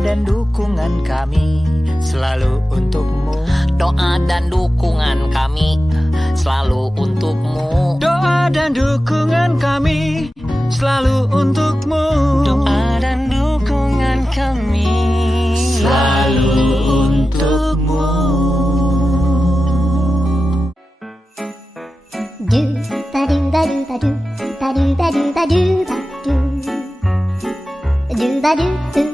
Doa dan dukungan kami selalu untukmu. Doa dan dukungan kami selalu untukmu. Doa dan dukungan kami selalu untukmu. Doa dan dukungan kami selalu untukmu. Do ba do ba do ba do ba do ba do ba do ba do do ba do do do.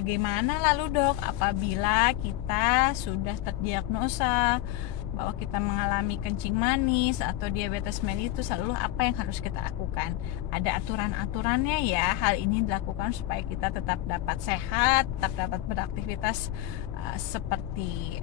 Bagaimana lalu dok apabila kita sudah terdiagnosa bahwa kita mengalami kencing manis atau diabetes mellitus, lalu apa yang harus kita lakukan? Ada aturan-aturannya ya. Hal ini dilakukan supaya kita tetap dapat sehat, tetap dapat beraktivitas seperti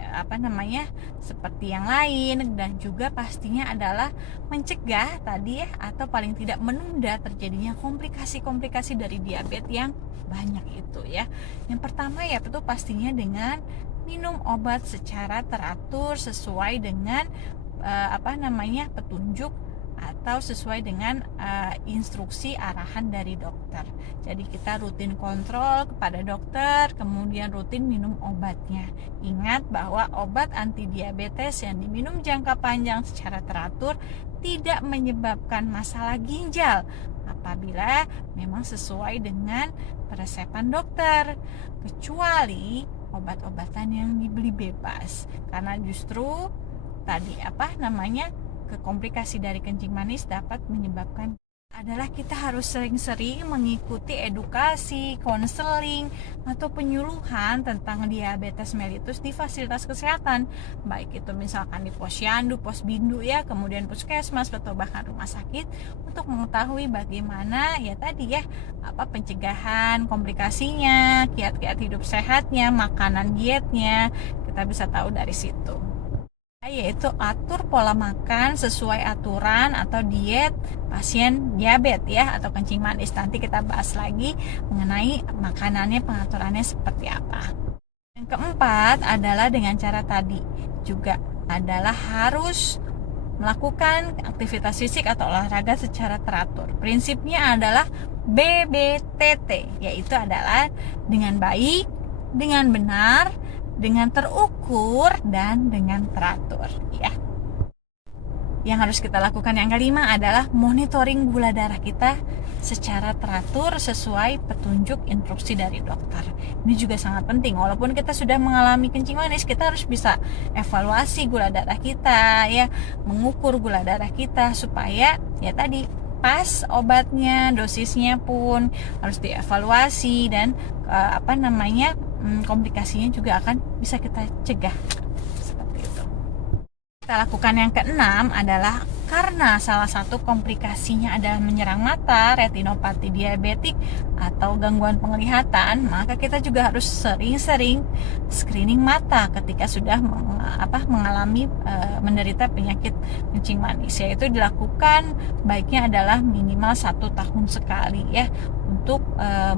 seperti yang lain, dan juga pastinya adalah mencegah tadi ya, atau paling tidak menunda terjadinya komplikasi-komplikasi dari diabetes yang banyak itu ya. Yang pertama ya itu pastinya dengan minum obat secara teratur sesuai dengan petunjuk atau sesuai dengan instruksi arahan dari dokter. Jadi kita rutin kontrol kepada dokter, kemudian rutin minum obatnya. Ingat bahwa obat anti diabetes yang diminum jangka panjang secara teratur tidak menyebabkan masalah ginjal apabila memang sesuai dengan peresepan dokter, kecuali obat-obatan yang dibeli bebas, karena justru tadi komplikasi dari kencing manis dapat menyebabkan adalah kita harus sering-sering mengikuti edukasi, konseling atau penyuluhan tentang diabetes mellitus di fasilitas kesehatan, baik itu misalkan di posyandu, posbindu ya, kemudian puskesmas atau bahkan rumah sakit, untuk mengetahui bagaimana ya tadi ya pencegahan komplikasinya, kiat-kiat hidup sehatnya, makanan dietnya, kita bisa tahu dari situ. Yaitu atur pola makan sesuai aturan atau diet pasien diabetes ya, atau kencing manis. Nanti kita bahas lagi mengenai makanannya, pengaturannya seperti apa. Yang keempat adalah dengan cara tadi juga adalah harus melakukan aktivitas fisik atau olahraga secara teratur. Prinsipnya adalah BBTT, yaitu adalah dengan baik, dengan benar, dengan terukur, dan dengan teratur ya. Yang harus kita lakukan yang kelima adalah monitoring gula darah kita secara teratur sesuai petunjuk instruksi dari dokter. Ini juga sangat penting. Walaupun kita sudah mengalami kencing manis, kita harus bisa evaluasi gula darah kita ya, mengukur gula darah kita supaya ya tadi pas obatnya, dosisnya pun harus dievaluasi, dan komplikasinya juga akan bisa kita cegah seperti itu. Kita lakukan yang keenam adalah karena salah satu komplikasinya adalah menyerang mata, retinopati diabetik atau gangguan penglihatan, maka kita juga harus sering-sering screening mata ketika sudah mengalami menderita penyakit kencing manis, yaitu dilakukan baiknya adalah minimal 1 tahun sekali ya, untuk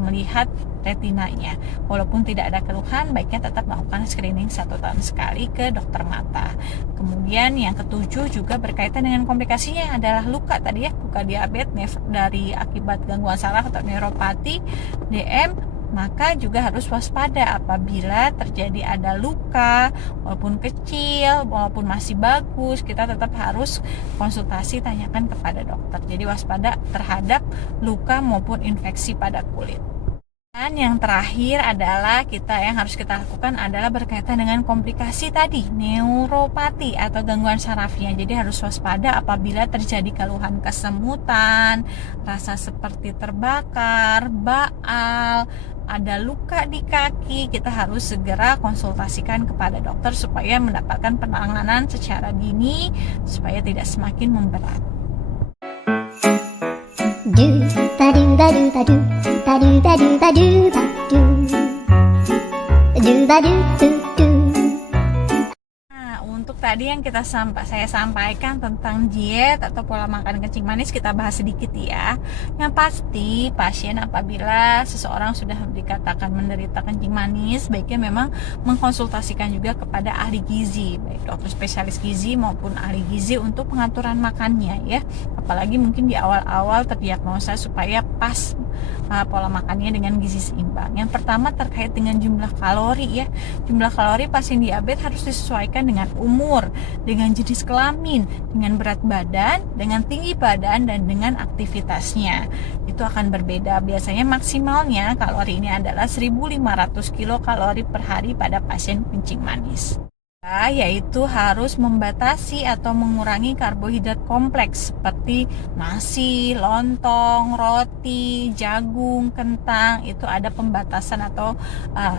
melihat retinanya. Walaupun tidak ada keluhan, baiknya tetap melakukan screening 1 tahun sekali ke dokter mata. Kemudian yang ketujuh juga berkaitan dengan komplikasinya adalah luka tadi ya, luka diabetes dari akibat gangguan saraf atau neuropati DM, maka juga harus waspada apabila terjadi ada luka, walaupun kecil, walaupun masih bagus, kita tetap harus konsultasi, tanyakan kepada dokter. Jadi waspada terhadap luka maupun infeksi pada kulit. Dan yang terakhir adalah yang harus kita lakukan adalah berkaitan dengan komplikasi tadi, neuropati atau gangguan sarafnya. Jadi harus waspada apabila terjadi keluhan kesemutan, rasa seperti terbakar, baal, ada luka di kaki, kita harus segera konsultasikan kepada dokter supaya mendapatkan penanganan secara dini supaya tidak semakin memberat. Do ba do ba do ba do ba do ba do ba do ba do do ba do do do. Untuk tadi yang saya sampaikan tentang diet atau pola makan kencing manis, kita bahas sedikit ya. Yang pasti pasien apabila seseorang sudah dikatakan menderita kencing manis, baiknya memang mengkonsultasikan juga kepada ahli gizi, baik dokter spesialis gizi maupun ahli gizi untuk pengaturan makannya ya. Apalagi mungkin di awal-awal terdiagnosa, supaya pas pola makannya dengan gizi seimbang. Yang pertama terkait dengan jumlah kalori ya. Jumlah kalori pasien diabetes harus disesuaikan dengan umur, dengan jenis kelamin, dengan berat badan, dengan tinggi badan, dan dengan aktivitasnya. Itu akan berbeda. Biasanya maksimalnya kalori ini adalah 1.500 kilokalori per hari pada pasien kencing manis. Yaitu harus membatasi atau mengurangi karbohidrat kompleks seperti nasi, lontong, roti, jagung, kentang. Itu ada pembatasan atau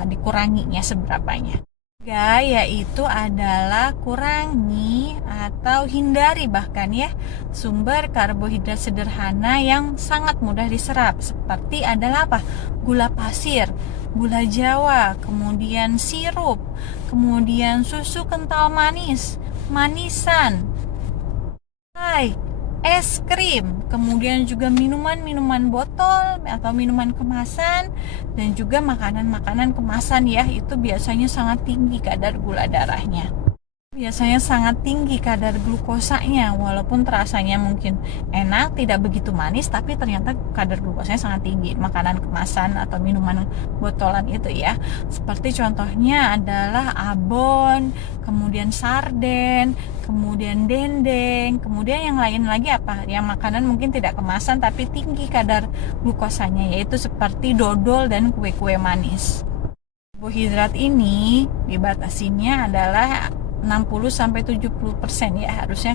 dikuranginya seberapanya. Yaitu adalah kurangi atau hindari bahkan ya sumber karbohidrat sederhana yang sangat mudah diserap, seperti adalah apa? Gula pasir, gula jawa, kemudian sirup, kemudian susu kental manis, manisan, es krim, kemudian juga minuman-minuman botol atau minuman kemasan, dan juga makanan-makanan kemasan ya, itu biasanya sangat tinggi kadar gula darahnya. Biasanya sangat tinggi kadar glukosanya, walaupun terasanya mungkin enak, tidak begitu manis, tapi ternyata kadar glukosanya sangat tinggi. Makanan kemasan atau minuman botolan itu ya, seperti contohnya adalah abon, kemudian sarden, kemudian dendeng, kemudian yang lain lagi apa? Yang makanan mungkin tidak kemasan tapi tinggi kadar glukosanya, yaitu seperti dodol dan kue-kue manis. Karbohidrat ini dibatasinya adalah 60-70% ya, harusnya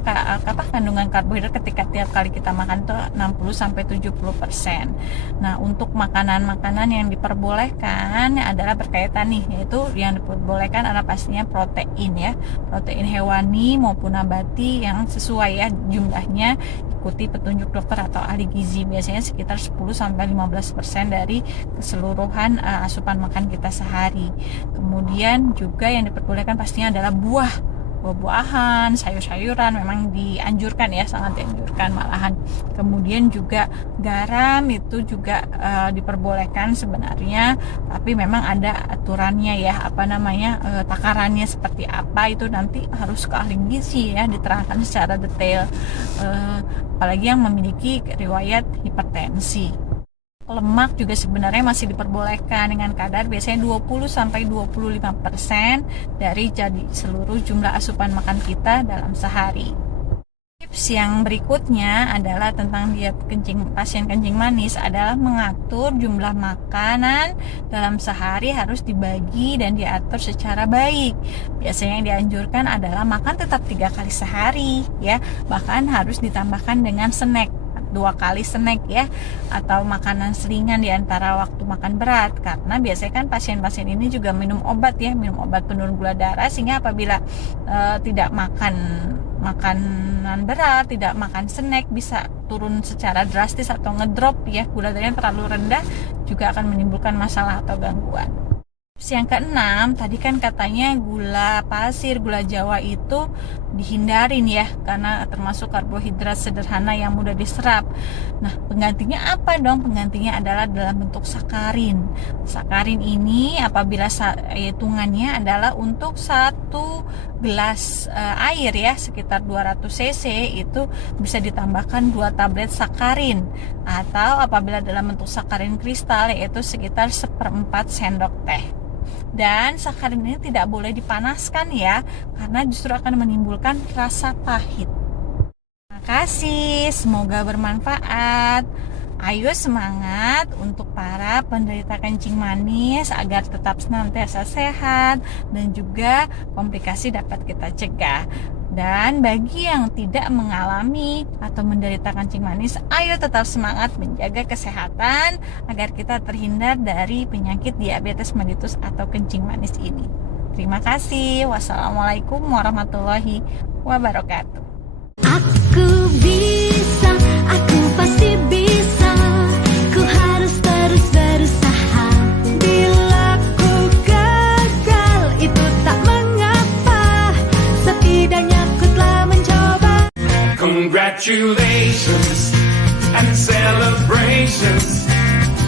kandungan karbohidrat ketika tiap kali kita makan itu 60-70%. Nah, untuk makanan-makanan yang diperbolehkan adalah berkaitan nih, yaitu yang diperbolehkan adalah pastinya protein ya, protein hewani maupun nabati yang sesuai ya jumlahnya, ikuti petunjuk dokter atau ahli gizi, biasanya sekitar 10-15% dari keseluruhan asupan makan kita sehari. Kemudian juga yang diperbolehkan pastinya adalah buah-buahan, sayur-sayuran, memang dianjurkan ya, sangat dianjurkan malahan. Kemudian juga garam itu juga diperbolehkan sebenarnya, tapi memang ada aturannya ya, takarannya seperti apa itu nanti harus ke ahli gizi ya, diterangkan secara detail, apalagi yang memiliki riwayat hipertensi. Lemak juga sebenarnya masih diperbolehkan dengan kadar biasanya 20-25% dari jadi seluruh jumlah asupan makan kita dalam sehari. Tips yang berikutnya adalah tentang diet pasien kencing manis adalah mengatur jumlah makanan dalam sehari harus dibagi dan diatur secara baik. Biasanya yang dianjurkan adalah makan tetap 3 kali sehari ya, bahkan harus ditambahkan dengan snack, 2 kali snack ya, atau makanan selingan di antara waktu makan berat, karena biasanya kan pasien-pasien ini juga minum obat ya, minum obat penurun gula darah, sehingga apabila tidak makan makanan berat, tidak makan snack, bisa turun secara drastis atau ngedrop ya, gula darahnya terlalu rendah, juga akan menimbulkan masalah atau gangguan. Yang keenam, tadi kan katanya gula pasir, gula jawa itu dihindarin ya, karena termasuk karbohidrat sederhana yang mudah diserap. Nah, penggantinya apa dong? Penggantinya adalah dalam bentuk sakarin. Sakarin ini apabila hitungannya adalah untuk 1 gelas air ya, sekitar 200 cc, itu bisa ditambahkan 2 tablet sakarin, atau apabila dalam bentuk sakarin kristal yaitu sekitar 1/4 sendok teh. Dan sakarin ini tidak boleh dipanaskan ya, karena justru akan menimbulkan rasa pahit. Terima kasih, semoga bermanfaat. Ayo semangat untuk para penderita kencing manis agar tetap senantiasa sehat dan juga komplikasi dapat kita cegah. Dan bagi yang tidak mengalami atau menderita kencing manis, ayo tetap semangat menjaga kesehatan agar kita terhindar dari penyakit diabetes mellitus atau kencing manis ini. Terima kasih. Wassalamualaikum warahmatullahi wabarakatuh. Aku bisa, aku pasti bisa. Ku harus terus berusaha. Bila ku gagal, itu tak mengapa. Setidaknya ku telah mencoba. Congratulations and celebrations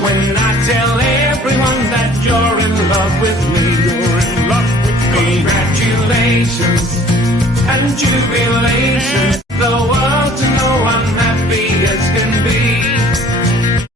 when I tell everyone that you're in love with me. You're in love with me. Congratulations and jubilations.